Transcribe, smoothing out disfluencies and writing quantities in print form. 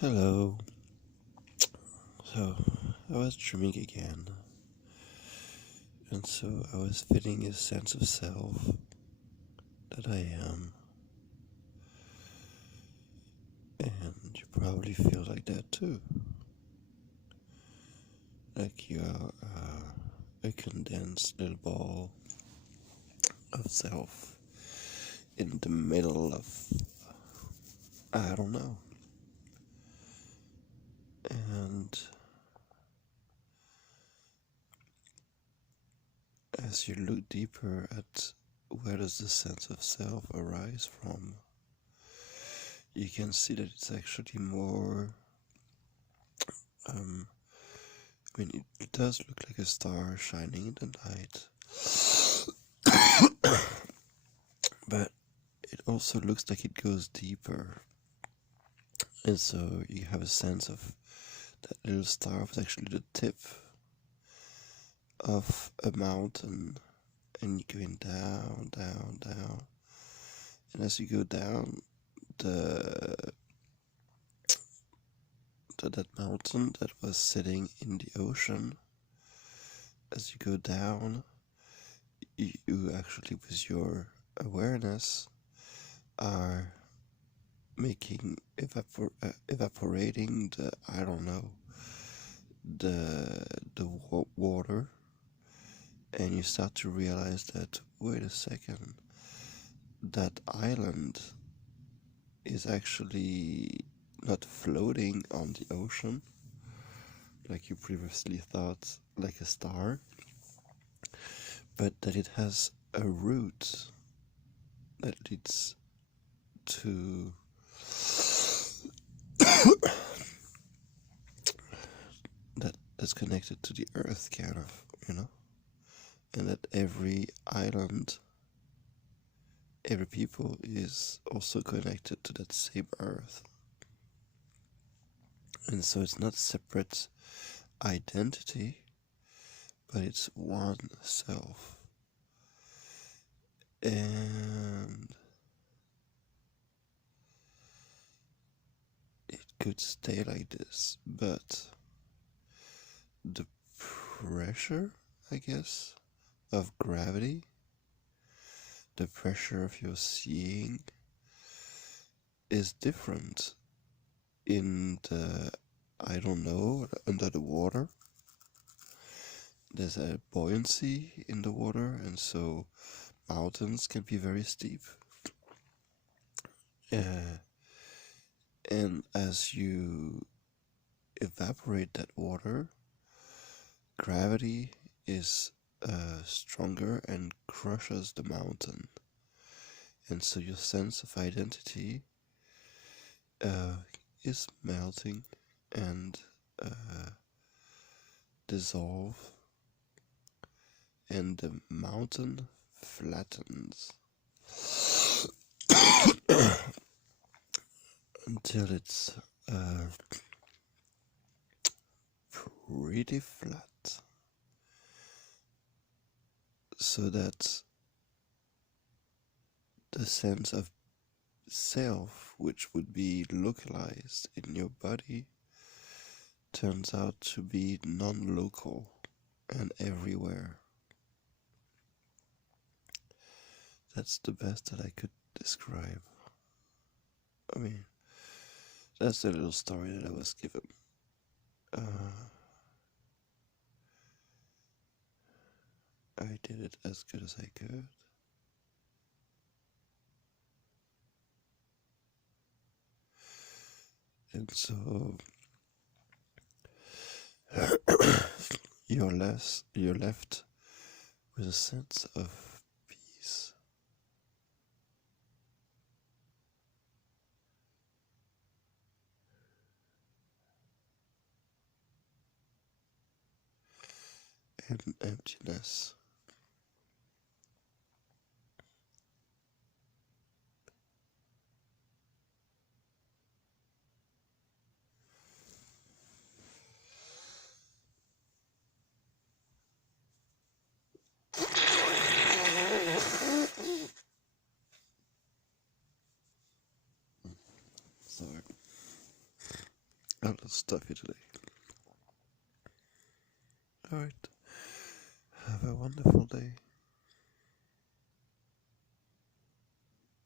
Hello. So, I was dreaming again, and so I was feeling a sense of self that I am, and you probably feel like that too. Like you are a condensed little ball of self in the middle of, I don't know. And as you look deeper at where does the sense of self arise from, you can see that it's actually more, it does look like a star shining in the night, but it also looks like it goes deeper. And so you have a sense of that little star was actually the tip of a mountain, and you're going down, down, down. And as you go down, that mountain that was sitting in the ocean, as you go down, you actually, with your awareness, are making evaporating the, I don't know, the water, and you start to realize that, wait a second, that island is actually not floating on the ocean like you previously thought, like a star, but that it has a route that leads to that's connected to the earth, kind of, and that every island, every people is also connected to that same earth. And so it's not a separate identity, but it's one self. And it could stay like this, but the pressure, I guess, of gravity, the pressure of your seeing, is different in the, I don't know, under the water. There's a buoyancy in the water, and so mountains can be very steep. And as you evaporate that water, gravity is stronger and crushes the mountain. And so your sense of identity is melting and dissolve, and the mountain flattens until it's pretty flat, so that the sense of self, which would be localized in your body, turns out to be non-local and everywhere. That's the best that I could describe. I mean, that's the little story that I was given. I did it as good as I could. And so you're left with a sense of peace. And emptiness. Sorry. a little stuffy today. Alright. Have a wonderful day.